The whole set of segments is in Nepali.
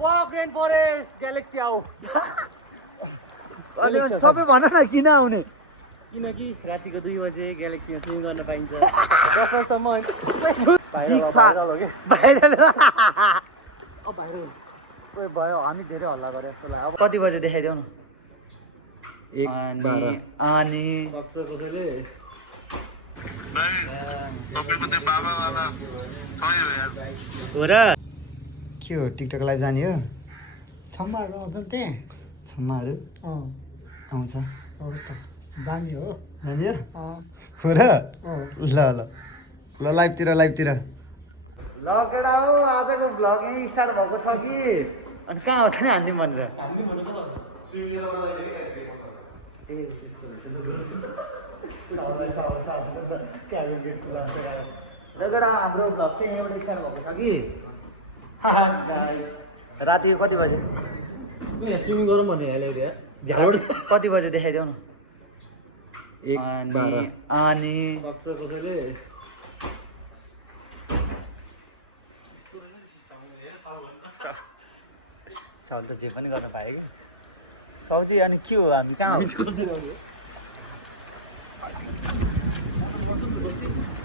ग्रेन फरेस्ट ग्यालेक्सी आऊ अनि सबै भन न किन आउने किनकि रातिको 2 बजे ग्यालेक्सीमा स्विमिङ गर्न पाइन्छ 10 बजेसम्म भाइरल हो कि भाइरल अब भाइरल ओए भयो हामी धेरै हल्ला गरे जस्तो लाग्यो अब कति बजे देखाइदेऊ न अनि सक्छ कसैले हो र के हो टिकटक लाइभ जाने हो छम्माहरू आउँछ नि त्यहाँ छम्माहरू आउँछ जाने हो जाने हो अँ हो र ल ल ल लाइभतिर ल केटा हो आजको भ्लग यहीँ स्टार्ट भएको छ कि अनि कहाँ हो त नि हान्दिउँ भनेर केटा हाम्रो भ्लग चाहिँ यहाँबाट स्टार्ट भएको छ कि राति कति बजे स्विमिङ गरौँ भन्ने हाल्यो झ्यालबाट कति बजे देखाइदेऊ न अनि सक्छ कसैले साल त जे पनि गर्न पायो कि सब्जी अनि के हो हामी कहाँ हो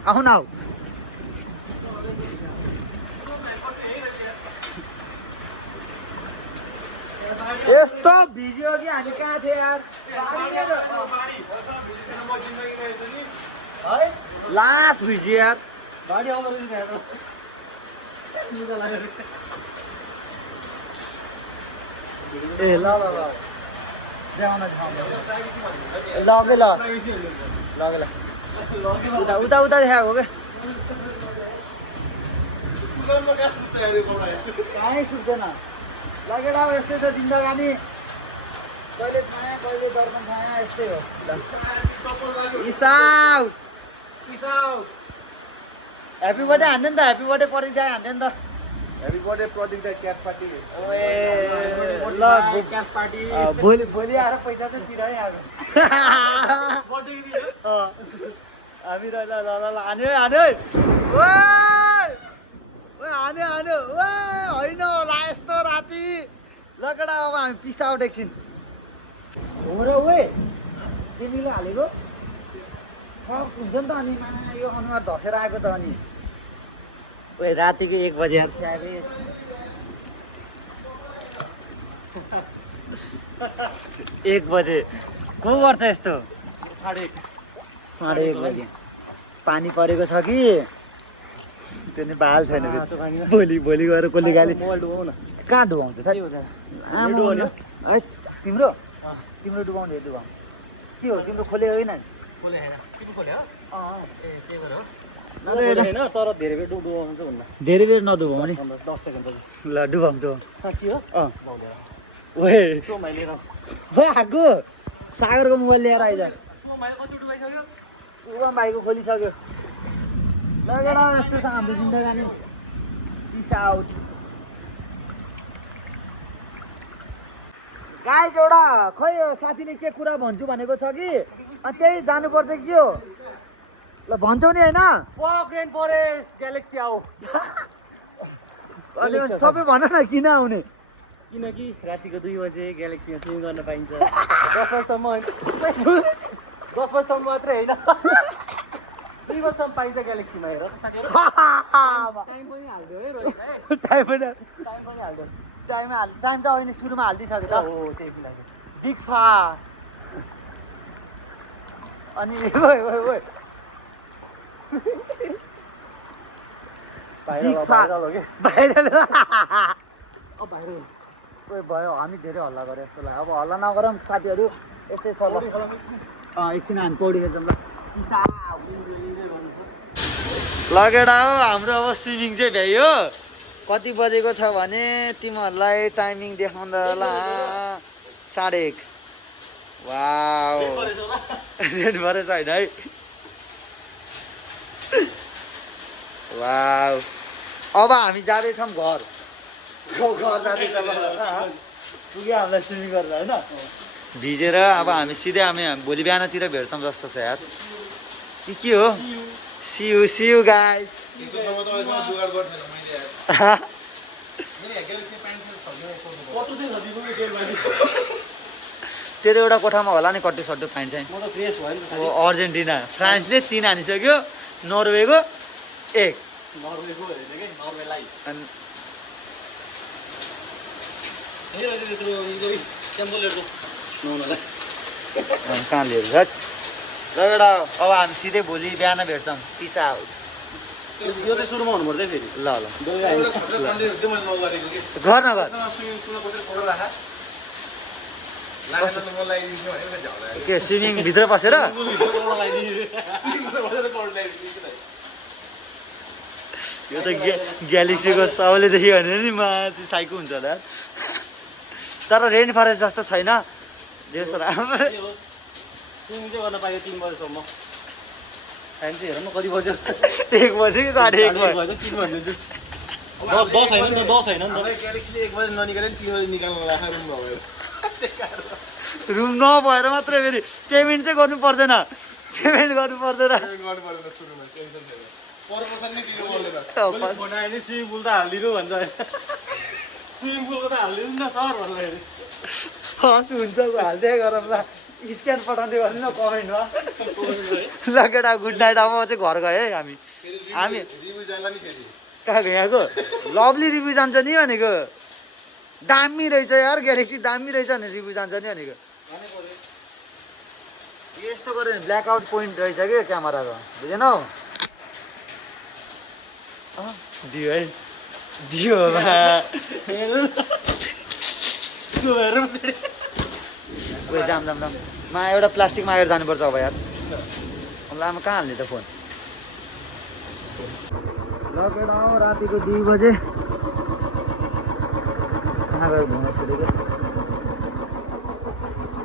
आऊ न यस्तो भिज्यो कि हामी कहाँ थियौँ यार है लास्ट भिज्यो यार गाडी आउँदा ए ल ल ल देखाउन लगे ल लगे ल उता उता उता देखाएको के कहीँ सुत्दैन लगेर अब यस्तै छ जिन्दगानी कहिले छाया कहिले दर्पण छाया यस्तै हो ह्याप्पी बर्थडे हान्दैन त ह्याप्पी बर्थडे प्रतीक दाइ हान्दैन त हेभी बर्थडे प्रदीप दाइ क्याट पार्टी ल क्यास पार्टी भोलि आएर पैसा चाहिँ तिरै आएको हामी ल ल ल ल हान्यो हान्यो हान्यो हान्यो होइन होला यस्तो राति ल केटा अब हामी पिस आउट एकछिन हो र तिमीले हालेको फरक हुन्छ नि त अनि यो अनुहार धसेर आएको त अनि ओए रातिको 1 बजे यार स्याबे 1 बजे को गर्छ यस्तो 1:30 बजे पानी परेको छ कि त्यो नि बाल छैन भोलि गएर कसले गाली कहाँ डुबाउँछ त तिम्रो डुबाउने के हो तिम्रो खोले होइन तर धेरै बेर डुबाउँछ भन्दा धेरै बेर नडुबाउने 10 सेकेन्ड ल डुबाउँ साँच्ची हो ओए सोमाइ लिएर आएको सागरको मोबाइल लिएर आइज सोमाइले कति डुबाइसक्यो शुभम भाइको खोलिसक्यो ल केटा यस्तो छ हाम्रो जिन्दगानी पिस आउट गाइस एउटा खै साथीले के कुरा भन्छु भनेको छ कि त्यही जानुपर्छ के हो ल भन्छौ नि होइन ग्रेन फरेस्ट ग्यालेक्सी आऊ अनि सबै भन न किन आउने किनकि रातिको 2 बजे ग्यालेक्सीमा स्विमिङ गर्न पाइन्छ 10 बजेसम्म 10 बजेसम्म मात्रै होइन 2 बजेसम्म पाइन्छ ग्यालेक्सीमा हेर टाइम पनि हाल्दियो है टाइम हाल्दियो टाइम त अहिले सुरुमा हालिदिइसक्यो त हो त्यही लागि बिग फा अनि भाइरल हो कि भाइरल अब भाइरल ओए भयो हामी धेरै हल्ला गरे जस्तो लाग्यो अब हल्ला नगरौँ साथीहरू यस्तै छ एकछिन हामी पौडी खेल्छौँ लगेर हो हाम्रो अब स्विमिङ चाहिँ भ्याइयो कति बजेको छ भने तिमीहरूलाई टाइमिङ देखाउँदा होला 1:30 वाउ सेट भरेछ होइन है वाउ अब हामी जाँदैछौँ घर जाँदैछ पुग्यो हामीलाई स्विमिङ गरेर होइन भिजेर अब हामी सिधै भोलि बिहानतिर भेट्छौँ जस्तो छ यार के हो सियु गाइस तेरो एउटा कोठामा होला नि कट्टु सट्टु पाइन्छ नि। म त फ्रेस भयो नि त ओ अर्जेन्टिना फ्रान्सले 3 हानिसक्यो, नर्वेको 1। नर्वेको होइन के नर्वेलाई अनि हेर त्यत्रो टेम्पल हेर्नु नुहाउनलाई कहाँ लिएर झट लगेडा। अब हामी सिधै भोलि बिहान भेट्छौँ। Peace out. यो चाहिँ सुरुमा हुनुपर्छ है फेरि ल ल स्विमिङ घर न घर पुलमा बसेर फोटो राखा लाग्छ मलाई लगाइदिन्छु भने झगडा के स्विमिङ भित्र पसेर यो त ग्यालेक्सीको सबैले देख्यो भने नि माथि साइको हुन्छ होला। तर रेन फरेस्ट जस्तो छैन। देश राम्रो। स्विमिङ चाहिँ गर्न पायो 3 बजेसम्म। टाइम चाहिँ हेर न कति बज्यो 1 बजे कि 1:30 बज्यो 3 बज्यो 10 होइन नि त 10 होइन नि हाम्रो ग्यालेक्सीले 1 बजे ननिकाले 3 बजे निकाल्न राखा रुम भयो। रुम नभएर मात्र फेरि पेमेन्ट चाहिँ गर्नु पर्दैन। पेमेन्ट गर्नु पर्दैन। गर्नु पर्दैन सुरुमा टेन्सन छैन। पर्पसन नि दिनु पर्दैन। बनायो नि स्विमिङ पुल त हालिदिनु भन्छ स्विमिङ पुलको त हालिदिनु न सर भन्दाखेरि हस् हुन्छ हाल्दै गरौँला। स्क्यान पठाउँदै गर्नु न कमेन्टमा। ल केटा गुड नाइट। अब चाहिँ घर गयो है हामी। हामी रिभ्यू जाला नि फेरि। कहाँको यहाँको लभली रिभ्यू जान्छ नि भनेको। दामी रहेछ यार ग्यालेक्सी दामी रहेछ भने रिभ्यू जान्छ नि भनेको। यस्तो गऱ्यो भने ब्ल्याकआउट पोइन्ट रहेछ कि क्यामेराको बुझेनौ। दियो है दियो जाम जाम जाम मा एउटा प्लास्टिकमा आएर जानुपर्छ अब यार। लामा कहाँ हाल्ने त फोन। ल केटा हो रातिको 2 बजे कहाँ गयो घुम्न छोडेको।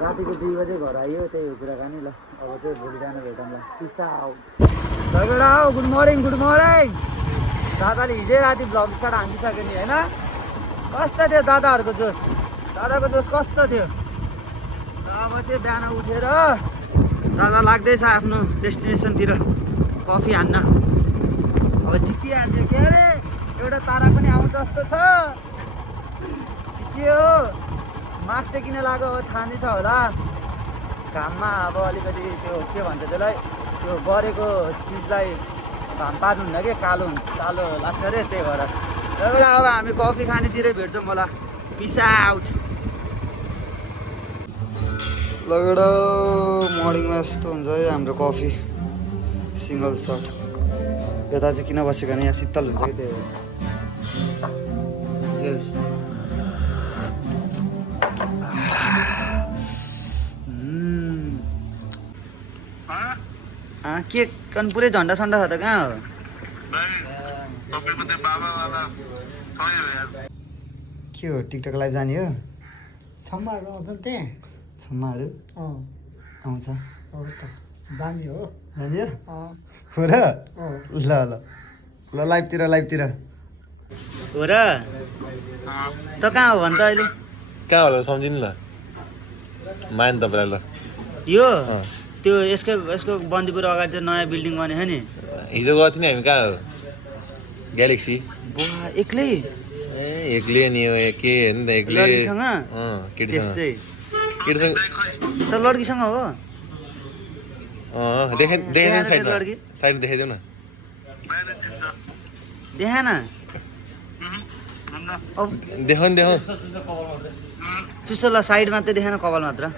रातिको 2 बजे घर आयो त्यही हो कुराकानी। ल अब चाहिँ भोलि जान भेटौँ ल। Peace out. ल केटा हो गुड मर्निङ गुड मर्निङ। दादाले हिजै राति भ्लग स्टार्ट हानिसक्यो नि होइन। कस्तो थियो दादाहरूको जोस। दादाको जोस कस्तो थियो। अब चाहिँ बिहान उठेर दादा लाग्दैछ आफ्नो डेस्टिनेसनतिर कफी हान्न। अब जितिहाल्छ के अरे एउटा तारा पनि आउँछ जस्तो छ। के हो मास्क चाहिँ किन लाग्यो अब थाहा नै छ होला। घाममा अब अलिकति त्यो के भन्छ त्यसलाई त्यो गरेको चिजलाई घाम पार्नुहुन्न कि कालो लाग्छ अरे त्यही भएर। अब हामी कफी खानेतिरै भेट्छौँ होला। Peace out. लगेर मर्निङमा यस्तो हुन्छ है हाम्रो कफी सिङ्गल सर्ट। यता चाहिँ किन बसेको भने यहाँ शीतल हुन्छ कि त्यही हो। के कन पुरै झन्डा सन्डा छ त कहाँ हो। के हो टिकटक लाइभ जाने हो। छम्माहरू आउँछ नि त्यहाँ। छम्माहरू आउँछ हो त जाने हो। जाने अँ हो र। ल ल ल लाइभतिर हो र। त कहाँ हो भन् त अहिले। कहाँ होला सम्झिनु ल मान तपाईँलाई ल। यो त्यो यसको बन्दीपुर अगाडि चाहिँ नयाँ बिल्डिङ बनेको नि। हिजो गएको थियौँ नि हामी कहाँ हो ग्यालेक्सी। बुवा एक्लै एक्लै नि हो के हेर्नु त एक्लै लड्कीसँग। केटीसँग केटीसँग त लड्कीसँग हो। देखाइदिउँ साइड देखाइदेऊ न। देखा न अब देखाउँ चिसो ल साइड मात्रै देखा न कपाल मात्र।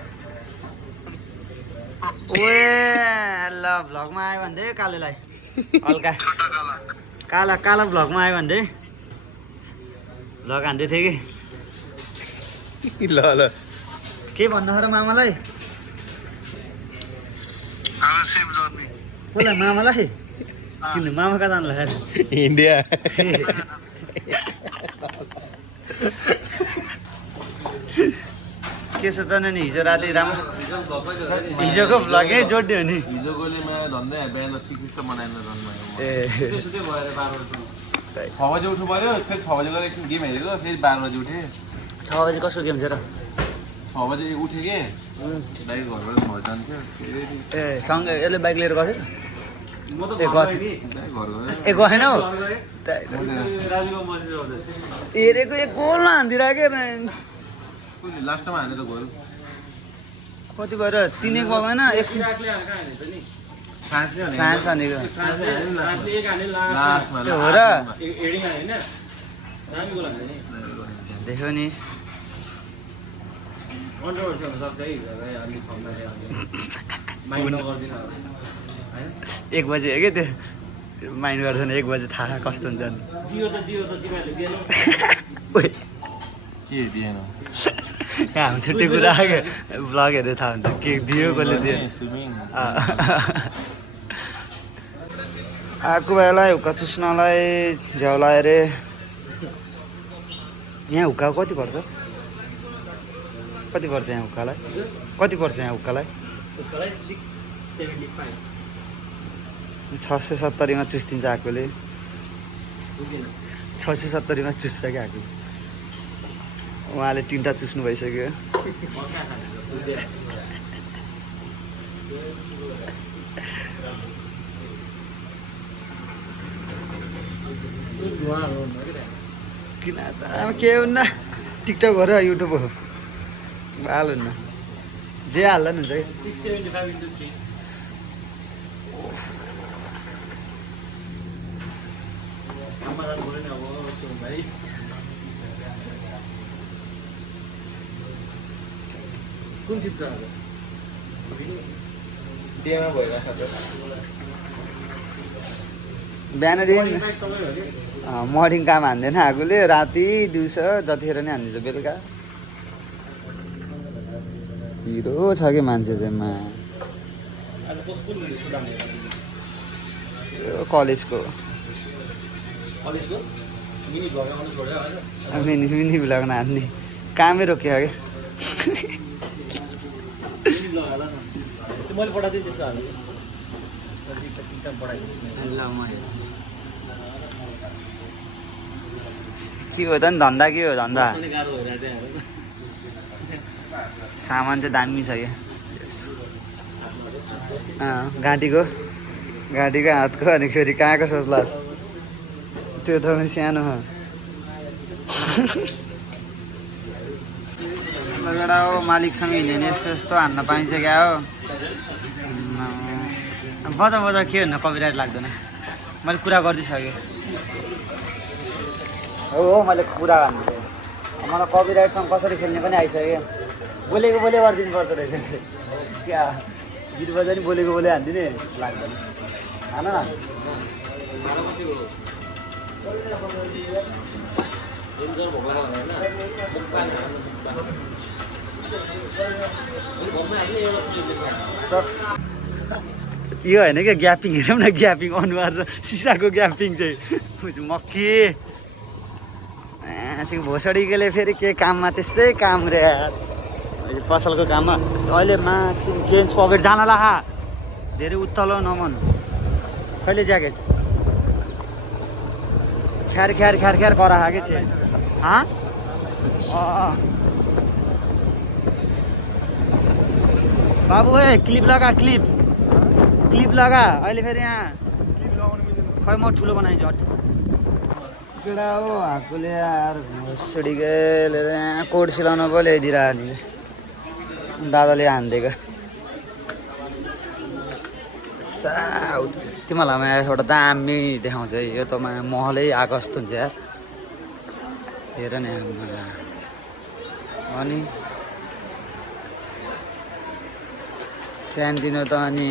ओए ल भ्लगमा आयो भन्दै कालोलाई हल्का काला भ्लगमा आयो भन्दै भ्लग हान्दै थिएँ कि। ल ल के भन्नु र मामालाई। कसलाई मामालाई किन मामा कहाँ जानु लाग्यो। इन्डिया के छ त नि हिजो राति राम्रो हिजोको भ्लगै जोड्यो नि। हिजोकोले मलाई धन्दै बिहान सिक्रिस्ट बनाएन जन्मायो। ए 6 बजे उठ्नु पर्यो फेरि 6 बजे गएर एकछिन गेम हेरेको फेरि 12 बजे उठेँ। 6 बजी कसको गेम थियो र। 6 बजे उठेँ कि दाइको घरबाट घर जान्थ्यो ए सँगै यसले बाइक लिएर गएको थियो। म त ए घर गयो घर गयो ए गएन हौ। राजुको मस्जिद आउँदै हेरेको एक गोल हान्दिरहेको कहिले लास्ट टाइम हानेर गयो कति गएर 3-1 भएन एक इराकले कहाँ हाने त नि फ्रान्सले हाने फ्रान्स हानेको फ्रान्सले एक हाने लास्टमा त्यो हो र हेडिङ हाने हैन दामी गोल हाने नि देख्यो नि कन्ट्रोभर्सी हुन सक्छ है अलि फर्ममा माइन्ड नगर्दिन हैन 1 बजे हो क्या त्यो माइन्ड गर्दैन 1 बजे थाहा कस्तो हुन्छ नि दियो त तिमीहरूले दिएन ओइ के दिएन कहाँ हामी छुट्टै कुरा ब्लग हेरेर थाहा हुन्छ के दियो कसले दियो स्विमिङ आएको बेलालाई हुक्का चुस्नलाई झ्याउला अरे यहाँ हुक्का कति पर्छ यहाँ हुक्कालाई कति पर्छ यहाँ हुक्कालाई 670 मा चुस्तिन्छ आएकोले 670 मा चुस्छ क्या आएको उहाँले 3टा चुस्नु भइसक्यो किन त अब के हुन्न टिकटक हो र युट्युब हो बाल हुन्न जे हाल्दा नि हुन्छ 675 into 3 आमा जानु पर्यो नि अब सुन भाइ कुन सिफ्ट आज डेमा भइरहेको छ बिहानदेखि समय हो कि मर्निङ काम हान्दैन आगोले राति दिउँसो जतिखेर नै हानिदिन्छ बेलुका हिरो छ कि मान्छे चाहिँ आज कुन सुदान कलेजको कलेजको मिनी भ्लग आउनु छोड्यो हैन मिनी भ्लग हान्ने कामै रोक्यो क्या मिनी भ्लग होला न त्यो मैले पठाइदिएँ त्यसको हाल्नु टिकटक पठाइदिएँ ल म हेर्छु के हो त नि धन्दा के हो धन्दा पनि गाह्रो भइरहेको थियो हैन सामान चाहिँ दामी छ क्या घाँटीको हातको अनि फेरि कहाँको सोच्लास् त्यो त सानो हो लगेर हो मालिकसँग हिँड्यो भने यस्तो यस्तो हान्न पाइन्छ क्या हो बजा के हुन्न कपिराइट लाग्दैन मैले कुरा गरिदिइसकेँ हो मैले कुरा हान्नु मलाई कपिराइटसँग कसरी खेल्ने पनि आइसक्यो बोलेको गरिदिनु पर्छ रहेछ क्या गीत बजा नि बोलेको हानिदिने लाग्दैन हान न यो होइन क्या ग्यापिङ हेरौँ न ग्यापिङ अनुहार र सिसाको ग्यापिङ चाहिँ मक्की भोसडीकोले फेरि के काममा त्यस्तै काम रे अहिले पसलको काममा अहिले माथि चेन्ज पकेट जान लाहा धेरै उत्तलो नमन कहिले ज्याकेट ख्यार करा के चेन्ज बाबु ए क्लिप लगा क्लिप लगा अहिले फेरि यहाँ खै म ठुलो बनाइदिन्छु हट केटा हो हाकुले यार घोसडीले यहाँ कोट सिलाउन पो ल्याइदिरहेको नि दादाले हानिदिएको साउट तिमीहरूलाई एउटा दामी देखाउँछ है यो त महलै आएको जस्तो हुन्छ यार हेर नि अनि सानोतिनो त अनि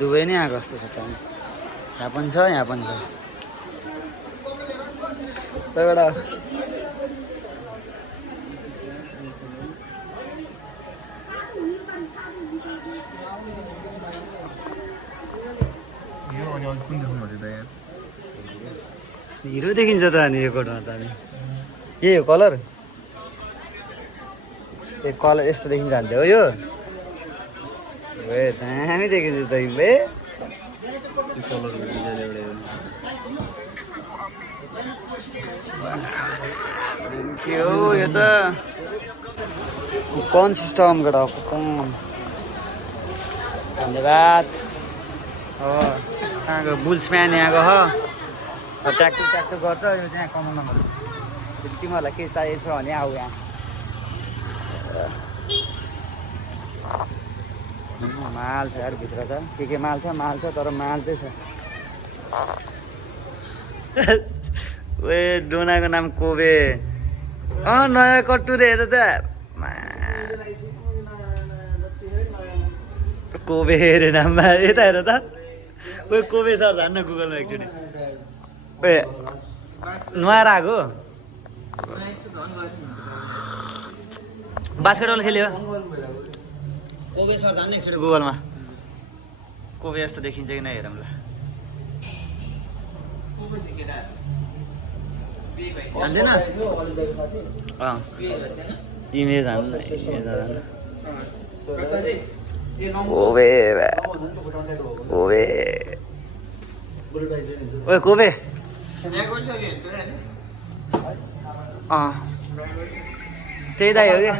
दुवै नै आएको जस्तो छ त यहाँ पनि छ एउटा हिरो देखिन्छ त अनि यो कोटमा त अनि यही हो कलर ए कलर यस्तो देखिन्छ हाल्थ्यो हो यो ए दामी देखिन्छ त बे के हो यो त कुपन सिस्टम गरा कुपन धन्यवाद हो कहाँको बुल्सम्यान यहाँको हो ट्याक्टु गर्छ यो चाहिँ कमाउन तिमीहरूलाई के चाहिएको छ भने आऊ यहाँ माल छ यार भित्र त के माल छ तर माल चाहिँ छ ओए डोनाको नाम कोबे नयाँ कटुरे हेर त कोबे हेरे नाममा यता हेर त ओए कोबे सर जान्न गुगलमा एकचोटि ओए नुहाएर आएको बास्केटबल खेल्यो कोबे सर जान्न एकचोटि गुगलमा कोबे जस्तो देखिन्छ कि नै हेरौँ ल जान्दैन इमेज हान्न कोबे कोबे ओए कोबे त्यही दाइ हो क्या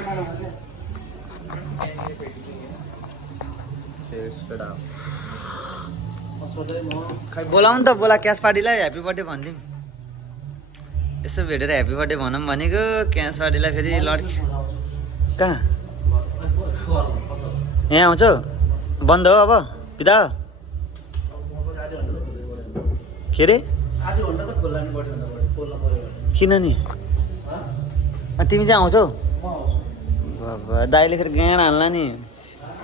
बोलाउनु त बोला क्यास पार्टीलाई ह्याप्पी बर्थडे भनिदिउँ यसो भेटेर ह्याप्पी बर्थडे भनौँ भनेको क्यास पार्टीलाई फेरि लड्की कहाँ यहाँ आउँछौ बन्द हो अब बिदा के अरे किन नि तिमी चाहिँ आउँछौ बाबा दाइले फेरि गाँड हाल्ला नि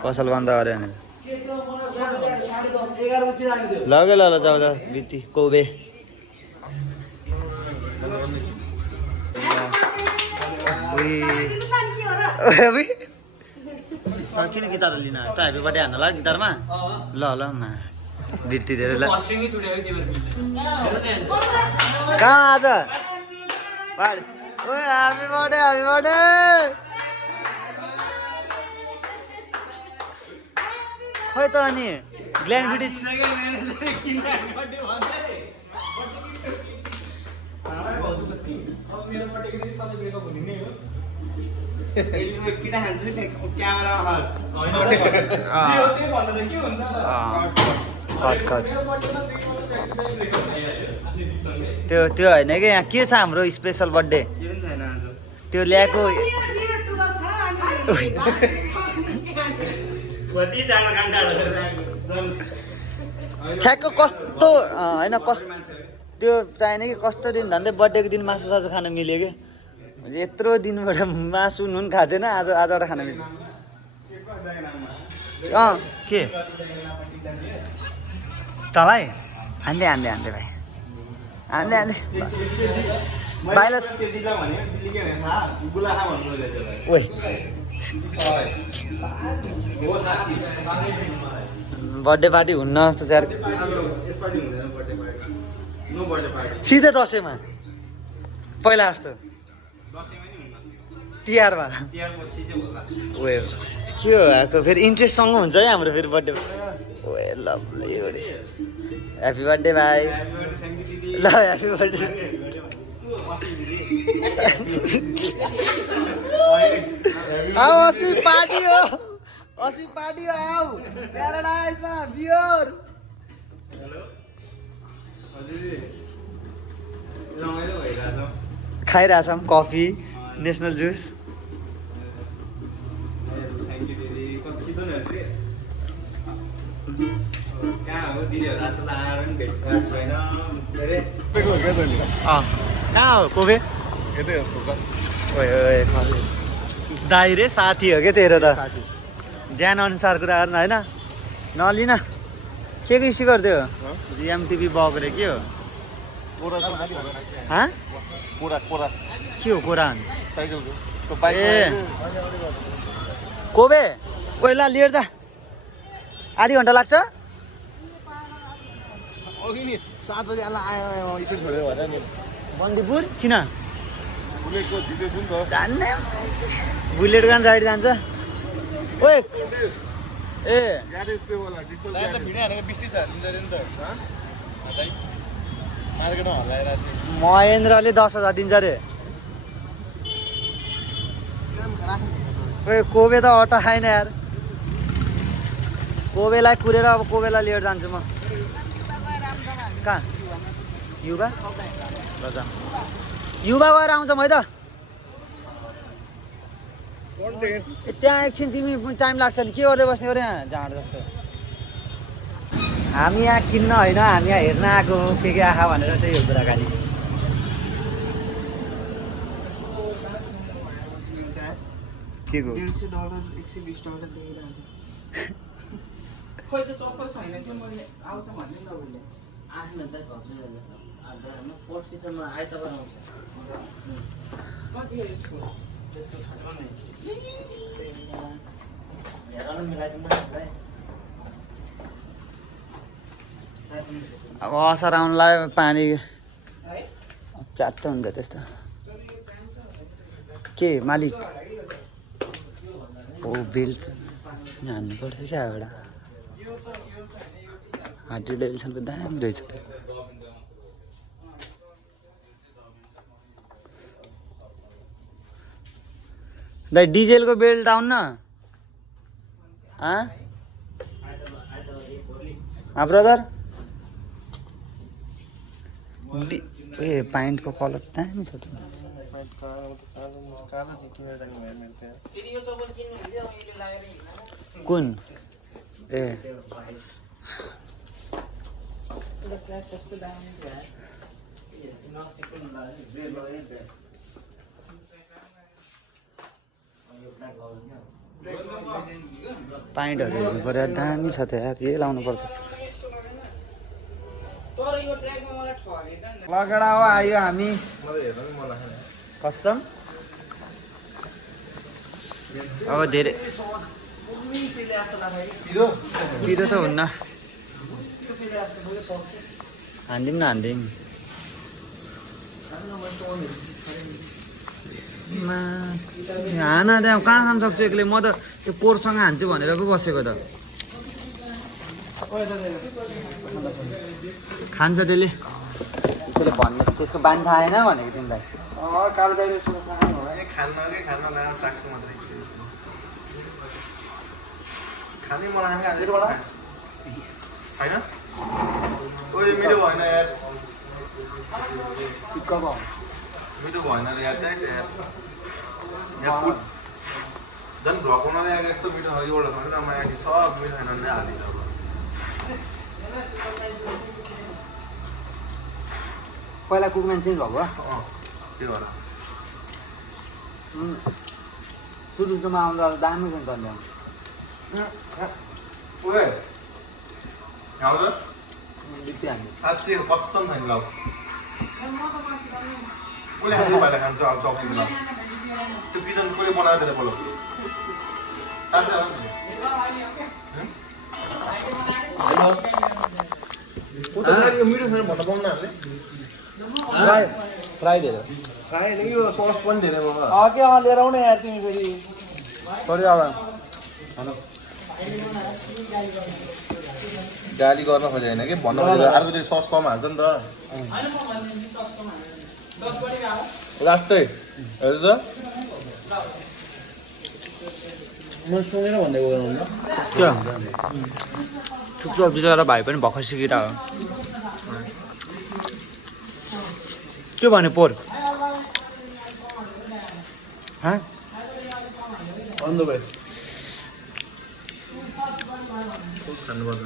पसल बन्द गऱ्यो भने लग्यो ल जाऊ बित्ती कोबे किन गिटार लिन त ह्याप्पी बर्थडे हान्न ल गिटारमा ल ल न बित्ती धेरै ल कहाँ आज ओए ह्याप्पी बर्थडे खोइ त अनि ग्ल्यान फिटिज त्यो होइन कि यहाँ के छ हाम्रो स्पेसल बर्थडे त्यो ल्याएको ठ्याक्क कस्तो होइन त्यो चाहिने कि कस्तो दिन झन्डै बर्थडेको दिन मासु सासु खान मिल्यो कि यत्रो दिनबाट मासु नुन खाँदैन आजबाट खान मिल्यो के तँलाई हान्दै भाइ हान्दै भाइलाई ओइ बर्थडे पार्टी हुन्न जस्तो चाहिँ सिधै दसैँमा पहिला जस्तो तिहारमा ओए के हो आएको फेरि इन्ट्रेस्टसँग हुन्छ है हाम्रो फेरि बर्थडे ओए लभली ह्याप्पी बर्थडे भाइ ल ह्याप्पी बर्थडे आऊ अस्ति पार्टी हो आऊ प्याराडाइजमा बियर खाइरहेछौँ कफी नेसनल जुस कहाँ हो कोबे दाइ रे साथी हो क्या तेरो त ज्यान अनुसार कुरा गर्नु होइन नलिन के इस्यु गरिदियो एमटिभी बग रे के हो के हो कोरान ए कोबे पहिला लिएर जा आधी घन्टा लाग्छ 7 बजे आयो स्कुल छोडेर भएर नि बन्दीपुर किन बुलेटको छिटो छु नि त जान्ने बुलेट गान राइड जान्छ ओए ए ग्यारेज पे वाला डिस्टल ग्यारेज त भिडे हानेको 20 30 हाल्नु दिन्छ नि त मार्केटमा हल्लाएर महेन्द्रले 10,000 दिन्छ रे ओए कोबे त अटा खाइन यार कोबेलाई कुरेर अब कोबेलाई लिएर जान्छु म कहाँ युवा ल जा युवा गएर आउँछ मै त त्यहाँ एकछिन तिमी पनि टाइम लाग्छ नि के गर्दै बस्ने हो र यहाँ जाँड जस्तो हामी यहाँ किन्न होइन हामी यहाँ हेर्न आएको हो के आँखा भनेर त्यही हो कुराकानी के को $150 $120 दिएर खोइ त चप्पल छैन त्यो मैले आउँछ भन्ने तपाईँले आफ्नो त घट्छ हाम्रो फोर्थ सिजनमा आइतबार आउँछ कति हो यसको खाना नै हेर मिलाइदिनु भाइ अब असार आउनुलाई पानी च्यात्त हुन्छ त्यस्तो के मालिक ओ बेल्ट हान्नुपर्छ क्या एउटा हार्टी डेल्सनको दामी रहेछ त दाइ डिजेलको बेल्ट आउन न ब्रदर ए प्यान्टको कलर दामी छ त कुन ए प्यान्टहरू हेर्नु पर्यो दामी छ त यार यही लाउनु पर्छ लगडा हो आयो हामी कसम अब धेरै पिरो त हुन्न हान्दिउँ न हान्दिउँ हान त्यहाँ कहाँ खान सक्छु एक्लै म त त्यो पोरसँग हान्छु भनेर पो बसेको त खान्छ त्यसले त्यसले भन्ने त्यसको बान्था आएन भनेको तिमीलाई खाने मलाई होइन ओइ मिठो भएन यार मिठो भएन यार झन् भ्लगाउनलाई आएको यस्तो मिठो छ एउटा छ नमाथि सब मिठो होइन नै हालिन्छ पहिला कुकम्यान चेन्ज भएको त्यो भएर सुरु सुरुमा आउँदा दामी छ नि त ओए आउँछ बित्ति हामी साँच्चै कसम छैन ल कसले खान्छ भाइले खान्छ अब चौकी ल त्यो किचन कसले बनाएको थियो बोलो यो मिठो छैन भन्न पाउनु हामीले फ्राई धेरै खाएँ यो सस पनि धेरै भयो के लिएर आउने यार तिमी फेरि सरी अब गाली गर्न खोजे होइन कि भन्न खोजेको अर्कोचोटि सस कम हाल्छ नि त लास्टै हेर्नु त म सुनेर भन्दै गरौँ न के थुप्रो बिचरा भाइ पनि भर्खर सिकिरहेको के भने पोर अन्त भाइ खानुपर्छ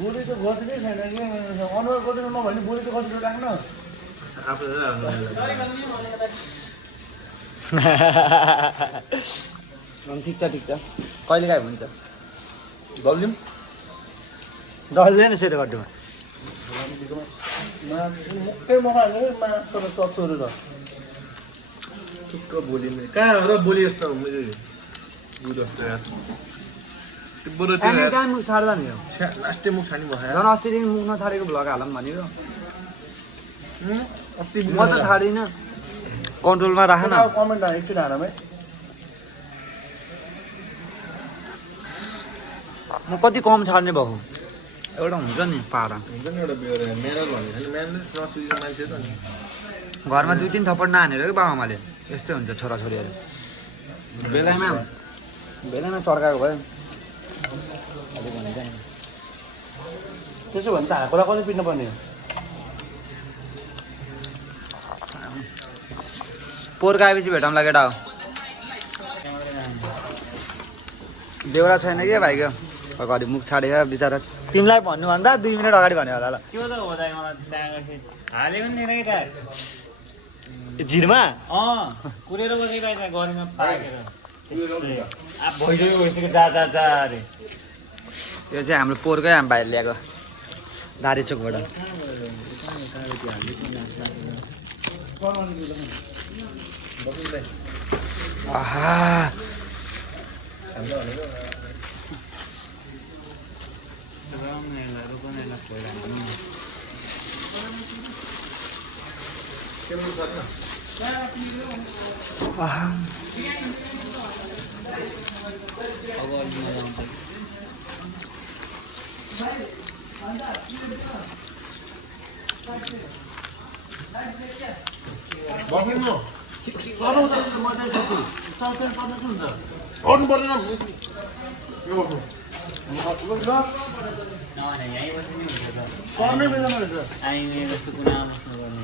बोली त गतिकै छैन कि अनुहार गतिलो नभए बोली त गतिलो राख्न ठिक छ कहिले काहीँ हुन्छ दलिम डल्दैन सेतो गड्डीमा मुक्कै मगायो मासु र चच्चोहरू र ठुक्क बोली कहाँ र बोली यस्तो टाइम मुख छाड्दा नि यो लास्टै मुख छानी भयो झन् अस्तिदेखि मुख नछाडेको भ्लग हालौँ भनेको अस्ति म त छाडिनँ कन्ट्रोलमा राख न कमेन्ट एकछिन हानमै म कति कम छाड्ने भएको एउटा हुन्छ नि पारा हुन्छ नि एउटा बिहोरा म्यानर भन्ने छैन म्यानर नसुझेको मान्छे त नि घरमा 2-3 थप्पड नहानेर कि बाबाआमाले यस्तै हुन्छ छोराछोरीहरू बेलामा चर्काएको भयो त्यसो भने त हाकोलाई कति पिट्नु पर्ने हो पोहोर गएपछि भेटौँला केटा हो बेहोरा छैन कि भाइको घरि मुख छाडेर बिचरा तिमीलाई भन्नुभन्दा 2 मिनट अगाडि भन्यो होला ल त्यो त हो दाइ मलाई त्यहाँ हालेको नि थिएन कि दाइ झिरमा कुरेर बसेको दाइ गरीमा पाकेर अब भइसक्यो भइसक्यो जा जा जा अरे यो चाहिँ हाम्रो पोहोरकै हामी भाइले ल्याएको दारेचोकबाट आहा गर्नु पर्दैन यो गर्नु यहीँ बस्नु नि हुन्छ त पर्नै बेलामा रहेछ आइने जस्तो कुना बस्नु गर्ने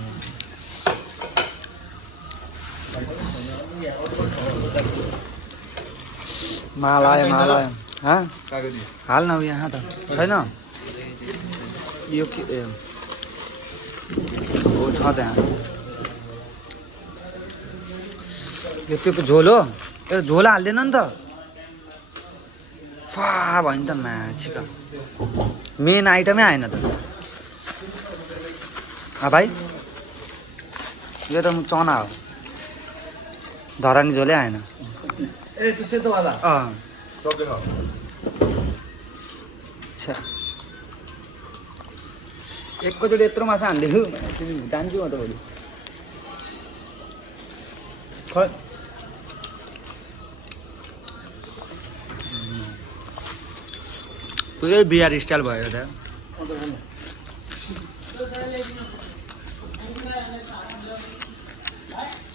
माल आयो हाँ कागजी हाल न यहाँ त छैन यो के हो छ त्यहाँ यो त्यो झोल हो यो झोल हाल्दैन नि त फा भयो नि त माछिका मेन आइटमै आएन त भाइ यो त चना हो धरानी झोलै आएन ए त्यो सेतोवाला सकेन अच्छा एकैचोटि यत्रो माछा हालिदियो जान्छु म त भोलि खै पुरै बिहार स्टाइल भयो त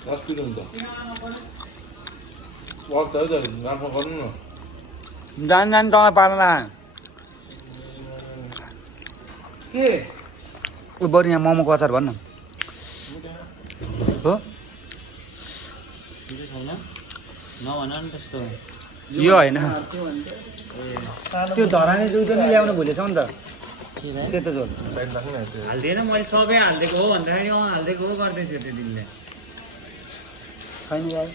हस्पिटल हुन्छ वर्क त हो त राम्रो गर्नु न जान तँलाई पाल्ला के ऊ बरु यहाँ मोमोको अचार भन्न हो छैन नभन नि त्यस्तो यो होइन त्यो धरानी दुध नै ल्याउनु भुलेछौ नि त सेतो झोल साइड राख्नु न त्यो हाल्दिएन मैले सबै हालिदिएको हो भन्दाखेरि हालिदिएको हो गर्दै थियो त्यो दिनले छैन यार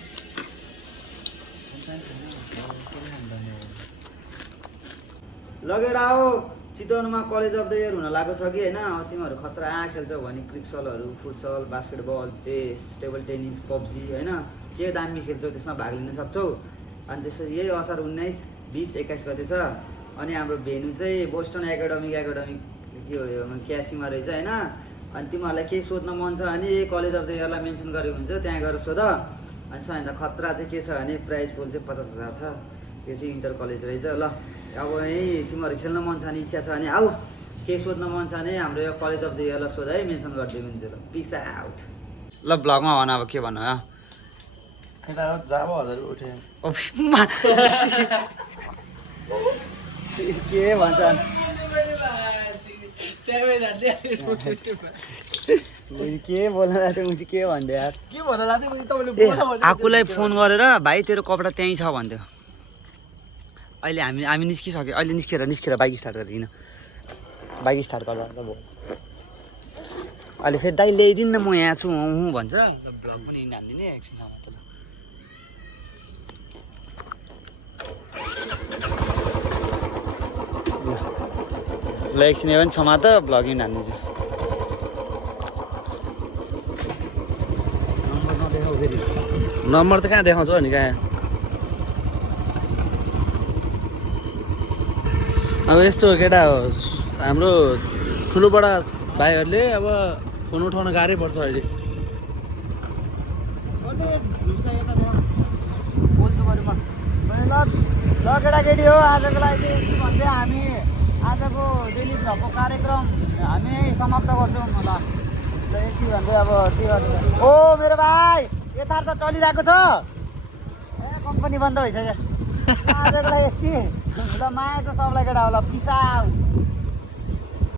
लगेर आऊ चितवनमा कलेज अफ द इयर हुन लागेको छ कि होइन तिमीहरू खतरा खेल्छौ भने क्रिक्सलहरू futsal basketball chess table tennis PUBG होइन के दामी खेल्छौ त्यसमा भाग लिन सक्छौ अनि त्यसपछि यही असार 19, 20, 21 गते छ अनि हाम्रो भेन्यू चाहिँ बोस्टन एकाडेमिक के हो यो क्यासीमा रहेछ होइन अनि तिमीहरूलाई केही सोध्न मन छ भने कलेज अफ द इयरलाई मेन्सन गरेको हुन्छ त्यहाँ गएर सोध अनि सबैभन्दा खतरा चाहिँ के छ भने प्राइज पुल चाहिँ 50,000 छ त्यो चाहिँ इन्टर कलेज रहेछ ल अब यहीँ तिमीहरू खेल्न मन छ भने इच्छा छ भने आऊ केही सोध्न मन छ भने हाम्रो यो कलेज अफ द इयरलाई सोध है मेन्सन गरिदिएको हुन्छ ल पिस आउट ल ब्लगमा भन अब के भन्नु हो केटा जाबो हजारु उठे के भन्छ के बोल्न लाग्थ्यो म चाहिँ के भन्दै यार के भन्न लाग्थ्यो मैले तपाईँले ए आफूलाई फोन गरेर भाइ तेरो कपडा त्यहीँ छ भन्थ्यो अहिले हामी निस्किसक्यो अहिले निस्केर बाइक स्टार्ट गरेर हिँड बाइक स्टार्ट गर्दा त भयो अहिले फेरि दाइ ल्याइदिनु न म यहाँ छु भन्छ ब्लग पनि हालिदिने एकछिनसम्म त ल एकछिन पनि क्षमा त भ्लगिङ हान्दिन्छ नम्बर त कहाँ देखाउँछ नि कहाँ अब यस्तो केटा हो हाम्रो ठुलो बडा भाइहरूले अब फोन उठाउन गाह्रै पर्छ अहिले ल केटाकेटी हो आजको लागि के भन्छ हामी आजको डेली भ्लगको कार्यक्रम हामी समाप्त गर्छौँ ल यति भन्दै अब के गर्नु ओ मेरो भाइ यथार्थ चलिरहेको छ ए कम्पनी बन्द भइसक्यो आजको लागि यति ल माया छ सबलाई केटा होला पिसा